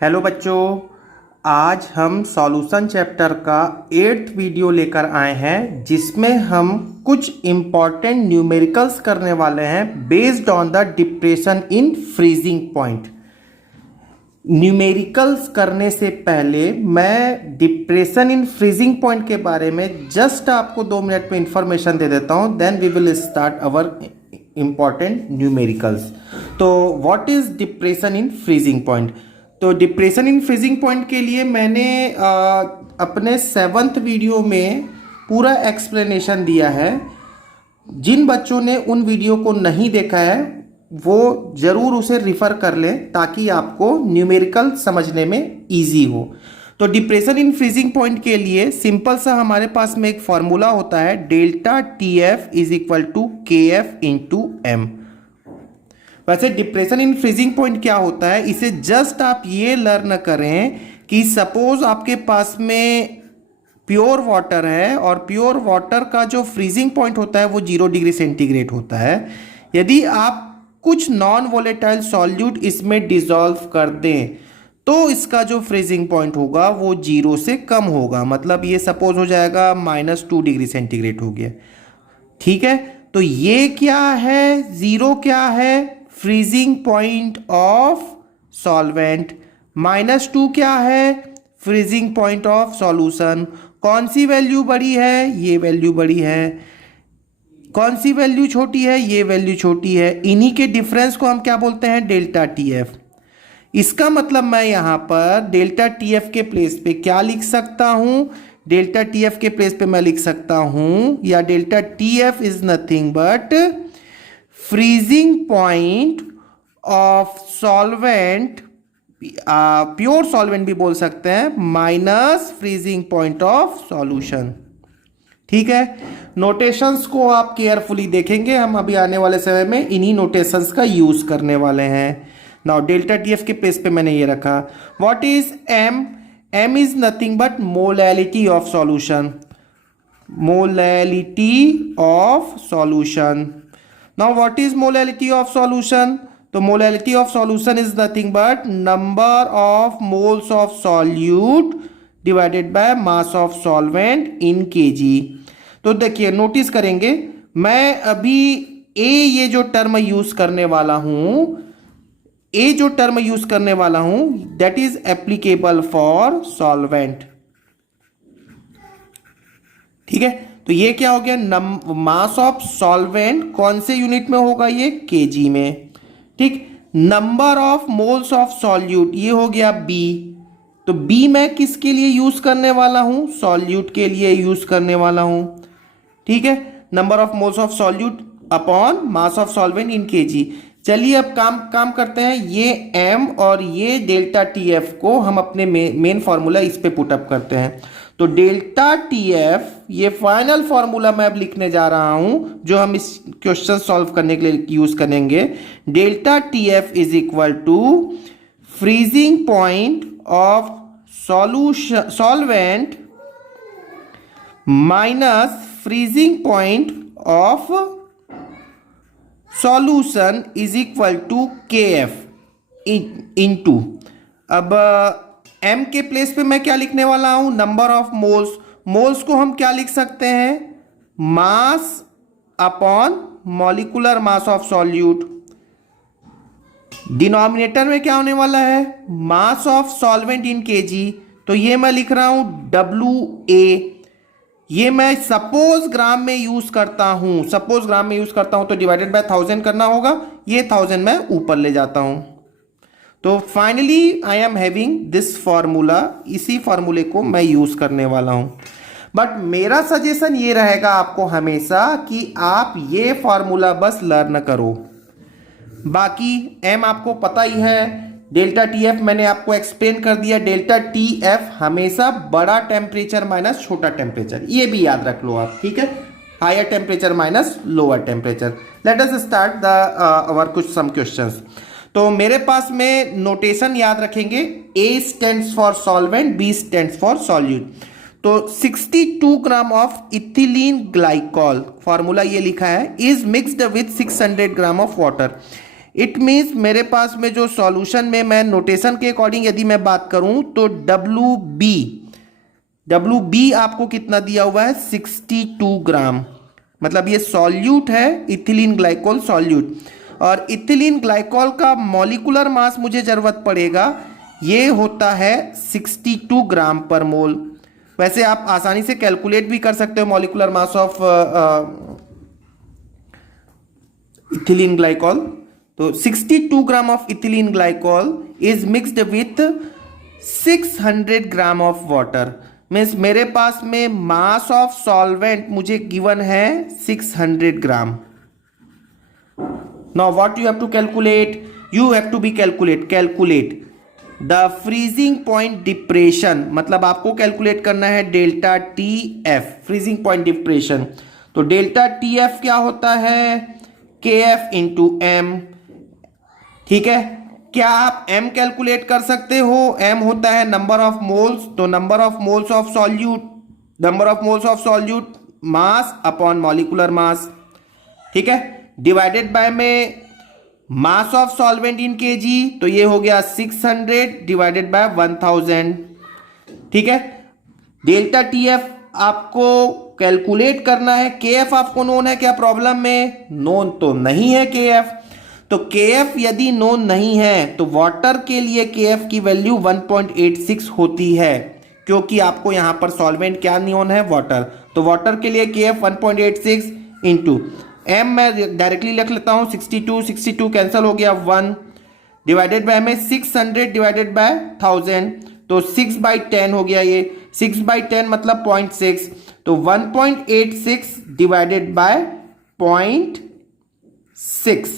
Hello बच्चों, आज हम सॉल्यूशन चैप्टर का 8th वीडियो लेकर आए हैं जिसमें हम कुछ इम्पॉर्टेंट न्यूमेरिकल्स करने वाले हैं based on the depression in freezing point. Numericals करने से पहले मैं डिप्रेशन इन फ्रीजिंग पॉइंट के बारे में जस्ट आपको 2 मिनट में इंफॉर्मेशन दे देता हूं, then we will start our important numericals. तो what is depression in freezing point? तो डिप्रेशन इन फ्रीजिंग पॉइंट के लिए मैंने अपने 7th वीडियो में पूरा एक्सप्लेनेशन दिया है। जिन बच्चों ने उन वीडियो को नहीं देखा है वो ज़रूर उसे रिफ़र कर लें ताकि आपको न्यूमेरिकल समझने में इजी हो। तो डिप्रेशन इन फ्रीजिंग पॉइंट के लिए सिंपल सा हमारे पास में एक फॉर्मूला होता है, delta T F is equal to K F into M. वैसे डिप्रेशन इन फ्रीजिंग पॉइंट क्या होता है, इसे जस्ट आप ये लर्न करें कि सपोज आपके पास में प्योर वाटर है और प्योर वाटर का जो फ्रीजिंग पॉइंट होता है वो 0 डिग्री सेंटीग्रेड होता है। यदि आप कुछ नॉन वोलेटाइल सॉल्यूट इसमें डिसॉल्व कर दें तो इसका जो फ्रीजिंग पॉइंट होगा वो 0 से कम होगा, मतलब ये सपोज हो जाएगा -2 डिग्री सेंटीग्रेड हो गया। ठीक है, तो ये क्या है, 0 क्या है, फ्रीजिंग पॉइंट ऑफ सॉल्वेंट, -2 क्या है, फ्रीजिंग पॉइंट ऑफ सॉल्यूशन। कौन सी वैल्यू बड़ी है, ये वैल्यू बड़ी है, कौन सी वैल्यू छोटी है, ये वैल्यू छोटी है। इन्हीं के डिफरेंस को हम क्या बोलते हैं, डेल्टा टी एफ। इसका मतलब मैं यहां पर डेल्टा टी एफ के प्लेस पे क्या लिख सकता हूं, डेल्टा टी एफ के प्लेस पे मैं लिख सकता हूं, या delta T F is nothing but freezing point of solvent, pure solvent भी बोल सकते हैं, minus freezing point of solution. ठीक है, नोटेशंस को आप केयरफुली देखेंगे, हम अभी आने वाले समय में इन्हीं नोटेशंस का यूज करने वाले हैं। नाउ डेल्टा टी एफ के प्लेस पे मैंने ये रखा। What is M? M is nothing but molality of solution, molality of solution. Now what is molality of solution? तो molality of solution is nothing but number of moles of solute divided by mass of solvent in kg. तो देखिए, notice करेंगे, मैं अभी ये जो term use करने वाला हूं, that is applicable for solvent. ठीक है, तो ये क्या हो गया, मास ऑफ सॉल्वेंट कौन से यूनिट में होगा, ये केजी में। ठीक, number of moles of solute ये हो गया बी। तो बी मैं किसके लिए यूज करने वाला हूं, सॉल्यूट के लिए यूज करने वाला हूं। ठीक है, number of moles of solute upon mass of solvent in KG. चलिए अब काम करते हैं, ये एम और ये डेल्टा टी एफ को हम अपने मेन फॉर्मूला इस पे पुटअप करते हैं। तो डेल्टा टी एफ, ये फाइनल फॉर्मूला मैं अब लिखने जा रहा हूं जो हम इस क्वेश्चन सॉल्व करने के लिए यूज करेंगे। Delta T F is equal to freezing point of solvent minus freezing point of solution is equal to K F into. अब m के प्लेस पे मैं क्या लिखने वाला हूं, नंबर ऑफ मोल्स। मोल्स को हम क्या लिख सकते हैं, mass upon molecular mass of solute. Denominator में क्या होने वाला है, मास ऑफ सॉल्वेंट इन केजी। तो ये मैं लिख रहा हूं WA। ये मैं सपोज ग्राम में यूज करता हूं, तो डिवाइडेड बाय 1000 करना होगा, ये 1000 मैं ऊपर ले जाता हूं। तो finally I am having this formula, इसी फॉर्मूले को मैं यूज करने वाला हूं। बट मेरा सजेशन ये रहेगा आपको हमेशा कि आप ये फॉर्मूला बस लर्न करो, बाकी एम आपको पता ही है, डेल्टा टी एफ मैंने आपको एक्सप्लेन कर दिया। डेल्टा टी एफ हमेशा बड़ा टेम्परेचर माइनस छोटा टेम्परेचर, ये भी याद रख लो आप। ठीक है, higher temperature minus lower temperature. Let us start the our कुछ सम क्वेश्चंस। तो मेरे पास में नोटेशन याद रखेंगे, A stands for solvent, B stands for solute. तो 62 gram of ethylene glycol, formula ये लिखा है, is mixed with 600 gram of water. It means मेरे पास में जो सॉल्यूशन में मैं नोटेशन के अकॉर्डिंग यदि मैं बात करूं तो डब्ल्यू बी आपको कितना दिया हुआ है 62 ग्राम, मतलब ये सॉल्यूट है इथिलीन ग्लाइकोल सॉल्यूट। और इथिलीन ग्लाइकोल का मॉलिक्यूलर मास मुझे जरूरत पड़ेगा, ये होता है 62 ग्राम पर मोल। वैसे आप आसानी से कैलकुलेट भी कर सकते हो molecular mass of ethylene glycol. तो 62 gram of ethylene glycol is mixed with 600 gram of water. Means मेरे पास में मास ऑफ सॉल्वेंट मुझे गिवन है 600 gram. Now what you have to calculate, you have to be calculate the freezing point depression, मतलब आपको calculate करना है delta T F, freezing point depression. तो डेल्टा टी एफ क्या होता है, के एफ इंटू एम। ठीक है, क्या आप m कैलकुलेट कर सकते हो, m होता है नंबर ऑफ मोल्स, तो number of moles of solute mass upon molecular mass. ठीक है, डिवाइडेड बाय में mass of solvent in kg, तो ये हो गया 600 डिवाइडेड बाय 1000। ठीक है, डेल्टा टी एफ आपको कैलकुलेट करना है, के एफ आपको नोन है क्या प्रॉब्लम में, नोन तो नहीं है के एफ। तो KF यदि नोन नहीं है तो वाटर के लिए KF की वैल्यू 1.86 होती है, क्योंकि आपको यहां पर सॉल्वेंट क्या नोन है, वाटर। तो वाटर के लिए KF 1.86 इंटू M मैं डायरेक्टली लिख लेता हूं 62 कैंसिल हो गया 1 डिवाइडेड बाय में 600 डिवाइडेड बाय 1000, तो 6/10 हो गया, ये 6/10 मतलब 0.6, तो 1.86 डिवाइडेड बाय 0.6,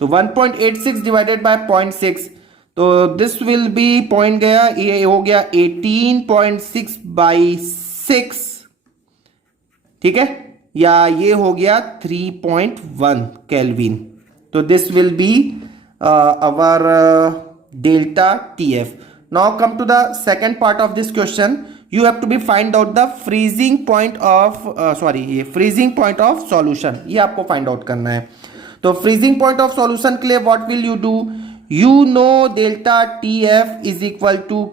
तो 1.86 डिवाइडेड बाय 0.6, तो दिस विल बी पॉइंट गया, ये हो गया 18.6/6। ठीक है, या ये हो गया 3.1 केल्विन। तो this will be our delta T F. Now come to the second part of this question, you have to be find out the freezing point of freezing point of solution, ये आपको find out करना है। तो freezing point of solution के लिए what will you do, you know delta T F is equal to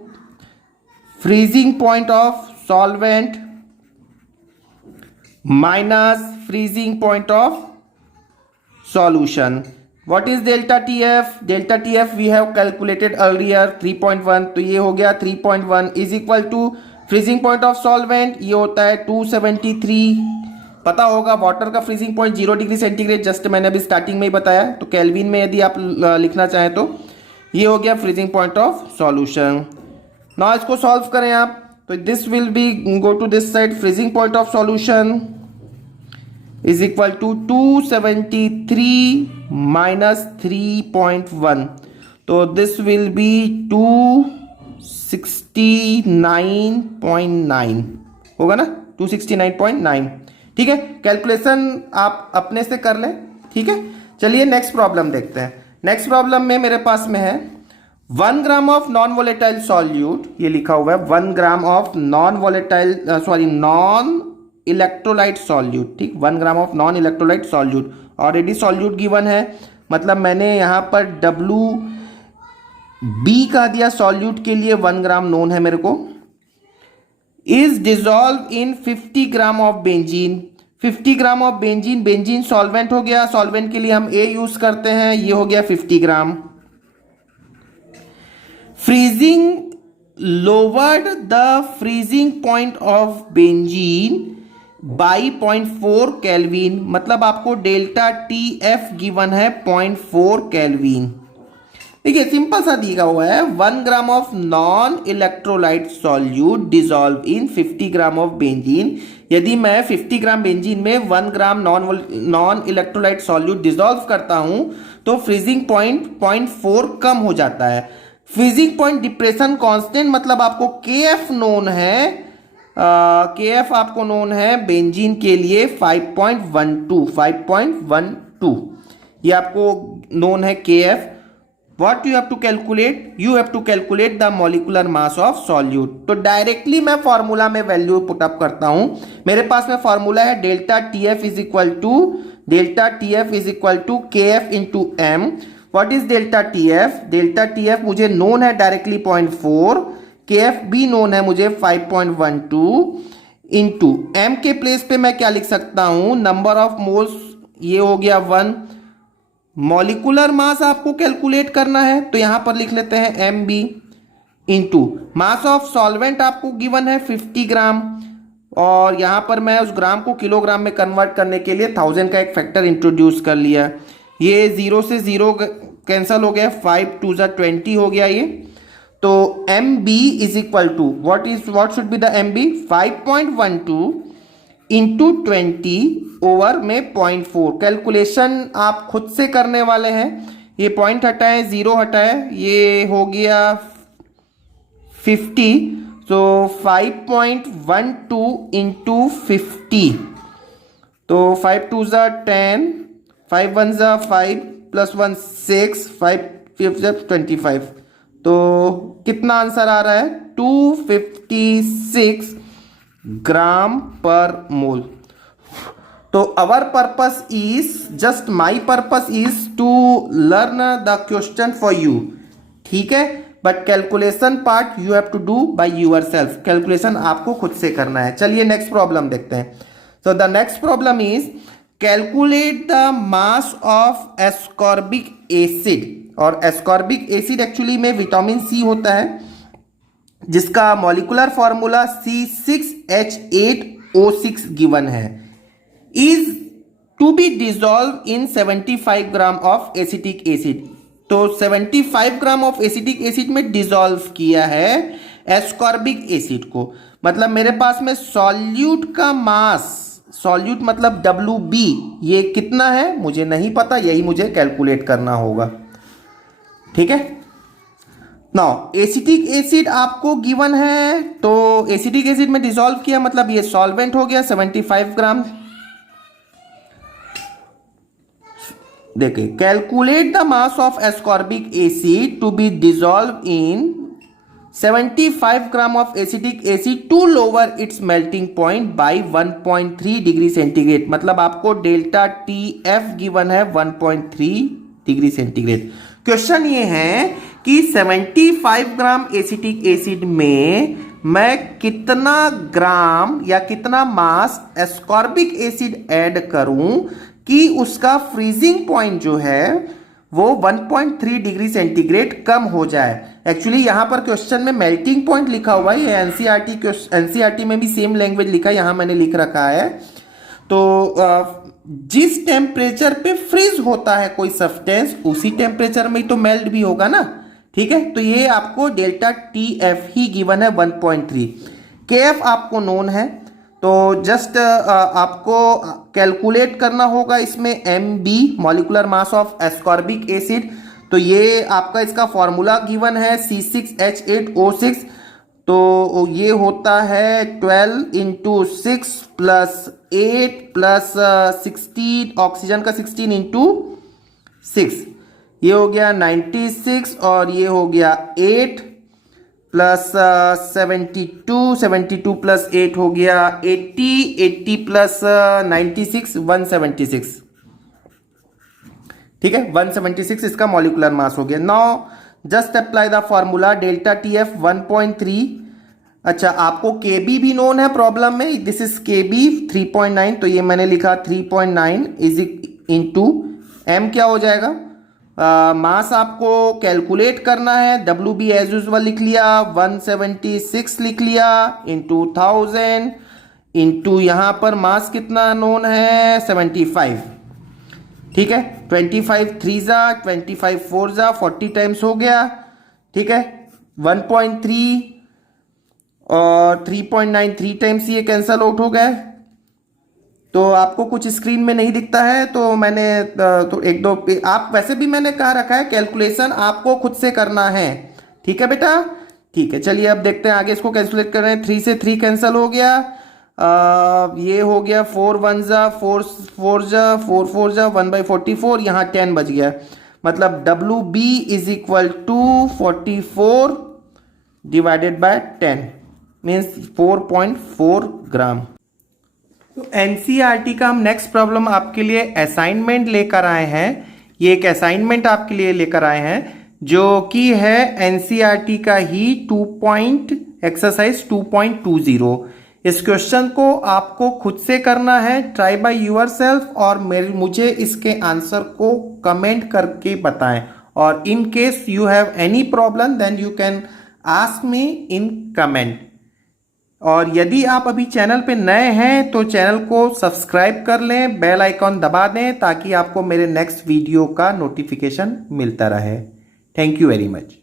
freezing point of solvent minus freezing point of solution. What is delta T F, delta T F we have calculated earlier 3.1, तो ये हो गया 3.1 is equal to freezing point of solvent, ये होता है 273। पता होगा water का freezing point 0 degree centigrade, just मैंने अभी स्टार्टिंग में ही बताया, तो केल्विन में यदि आप लिखना चाहें तो ये हो गया freezing point of solution. Now इसको सॉल्व करें आप, तो this will be go to this side, freezing point of solution is equal to 273 minus 3.1, तो दिस विल बी 269.9 होगा ना, 269.9। ठीक है, कैलकुलेशन आप अपने से कर लें। ठीक है, चलिए नेक्स्ट प्रॉब्लम देखते हैं। नेक्स्ट प्रॉब्लम में मेरे पास में है 1 gram of non volatile solute, ये लिखा हुआ है 1 gram of non electrolyte solute. ठीक, 1 gram of non electrolyte solute, already solute given है, मतलब मैंने यहां पर WB का दिया, सॉल्यूट के लिए 1 ग्राम नोन है मेरे को। Is dissolve in 50 gram of benzene, 50 gram of benzene, benzene solvent हो गया, सॉल्वेंट के लिए हम A यूज करते हैं, ये हो गया 50 gram. Freezing lowered the freezing point of benzene by 0.4 kelvin, मतलब आपको डेल्टा टी एफ गिवन है 0.4 केल्विन। देखिए सिंपल सा दिया हुआ है 1 gram of non electrolyte solute dissolve in 50 gram of benzene. यदि मैं 50 ग्राम बेंजीन में 1 ग्राम नॉन इलेक्ट्रोलाइट सॉल्यूट डिजॉल्व करता हूं तो फ्रीजिंग पॉइंट 0.4 कम हो जाता है। फ्रीजिंग पॉइंट डिप्रेशन कांस्टेंट, मतलब आपको KF नोन है, KF आपको नोन है बेंजीन के लिए 5.12, ये आपको नोन है KF। What you have to calculate? You have to calculate the molecular mass of solute। तो डायरेक्टली मैं फॉर्मूला में वैल्यू पुटअप करता हूं। मेरे पास में फॉर्मूला है delta T F is equal to K F into M. What is delta T F? Delta T F मुझे नोन है डायरेक्टली 0.4, के एफ भी नोन है मुझे 5.12 इंटू एम के प्लेस पे मैं क्या लिख सकता हूं, नंबर ऑफ मोल्स, ये हो गया 1। मॉलिकुलर मास आपको कैलकुलेट करना है तो यहां पर लिख लेते हैं M B into mass of solvent आपको गिवन है 50 ग्राम, और यहां पर मैं उस ग्राम को किलोग्राम में कन्वर्ट करने के लिए 1000 का एक फैक्टर इंट्रोड्यूस कर लिया। ये 0 से 0 कैंसिल हो गया, 5 2 20 हो गया ये। तो M B is equal to what should be the M B? 5.12 into 20 over में 0.4। कैलकुलेशन आप खुद से करने वाले हैं। ये पॉइंट हटाए, 0 हटाए, ये हो गया 50। तो 5.12 इंटू 50, तो 5 2 10, 5 1 5 प्लस 1 6, 5 5 25। तो कितना आंसर आ रहा है? 256 ग्राम पर मोल। तो our purpose is, just my purpose is to learn the question for you, ठीक है, but calculation part you have to do by yourself. Calculation आपको खुद से करना है। चलिए नेक्स्ट प्रॉब्लम देखते हैं। So the next problem is calculate the mass of ascorbic acid. और एस्कॉर्बिक एसिड एक्चुअली में विटामिन सी होता है, जिसका मॉलिकुलर फॉर्मूला C6H8O6 गिवन है, is to be dissolve in 75 gram of acetic acid. तो 75 gram of acetic acid में dissolve किया है एस्कॉर्बिक एसिड को। मतलब मेरे पास में सॉल्यूट का मास, सॉल्यूट मतलब WB, ये कितना है मुझे नहीं पता, यही मुझे कैलकुलेट करना होगा, ठीक है। नाउ एसिटिक एसिड आपको गिवन है, तो एसिटिक एसिड में डिसॉल्व किया मतलब ये सॉल्वेंट हो गया 75 ग्राम। देखिए, calculate the mass of ascorbic acid to be dissolve in 75 gram of acetic acid to lower its melting point by 1.3 degree centigrade. मतलब आपको डेल्टा टी एफ गिवन है 1.3 डिग्री सेंटीग्रेड। क्वेश्चन ये है कि 75 ग्राम acetic acid में मैं कितना ग्राम या कितना मास एस्कॉर्बिक एसिड ऐड करूं कि उसका फ्रीजिंग पॉइंट जो है वो 1.3 डिग्री सेंटीग्रेड कम हो जाए। एक्चुअली यहां पर क्वेश्चन में मेल्टिंग पॉइंट लिखा हुआ है, ये एनसीईआरटी में भी सेम लैंग्वेज लिखा है, यहां मैंने लिख रखा है। तो जिस टेम्परेचर पे फ्रीज होता है कोई सब्सटेंस, उसी टेम्परेचर में तो मेल्ट भी होगा ना, ठीक है। तो ये आपको डेल्टा टी एफ ही गिवन है 1.3। के एफ आपको नोन है, तो जस्ट आपको कैलकुलेट करना होगा इसमें M B, molecular mass of ascorbic acid. तो ये आपका इसका फॉर्मूला गिवन है C6H8O6। तो ये होता है 12 इंटू 6 प्लस 8 प्लस 16, ऑक्सीजन का 16 इंटू 6, ये हो गया 96, और ये हो गया 8 प्लस 72 प्लस 8 हो गया 80 प्लस 96 176, ठीक है, 176 इसका मॉलिकुलर मास हो गया। Now just apply the formula delta T F 1.3। अच्छा, आपको केबी भी नोन है प्रॉब्लम में, दिस इज केबी 3.9, तो ये मैंने लिखा 3.9 इज इंटू एम क्या हो जाएगा, मास आपको कैलकुलेट करना है, डब्ल्यू बी एज यूजल लिख लिया, 176 लिख लिया इंटू 1000 इंटू यहाँ पर मास कितना नोन है 75, ठीक है। 25 3 जा 25 4 जा 40 टाइम्स हो गया, ठीक है। 1.3 और 3.9 3 टाइम्स ये कैंसल आउट हो गए। तो आपको कुछ स्क्रीन में नहीं दिखता है, तो मैंने तो एक दो आप वैसे भी मैंने कहा रखा है कैलकुलेशन आपको खुद से करना है, ठीक है बेटा, ठीक है। चलिए अब देखते हैं आगे, इसको कैलकुलेट कर रहे हैं। 3 से 3 कैंसिल हो गया, ये हो गया 4 1 जा 4 4 जा 4 4 जा 1/44, यहाँ 10 बच गया। मतलब W B is equal to 44 divided by 10 means 4.4 gram. तो एनसीईआरटी का हम नेक्स्ट प्रॉब्लम आपके लिए असाइनमेंट लेकर आए हैं। ये एक असाइनमेंट आपके लिए लेकर आए हैं जो कि है एनसीईआरटी का ही एक्सरसाइज 2.20। इस क्वेश्चन को आपको खुद से करना है, ट्राई बाय योरसेल्फ, और मुझे इसके आंसर को कमेंट करके बताएं। और in case you have any problem then you can ask me in comment. और यदि आप अभी चैनल पे नए हैं तो चैनल को सब्सक्राइब कर लें, बेल आइकॉन दबा दें ताकि आपको मेरे नेक्स्ट वीडियो का नोटिफिकेशन मिलता रहे। Thank you very much.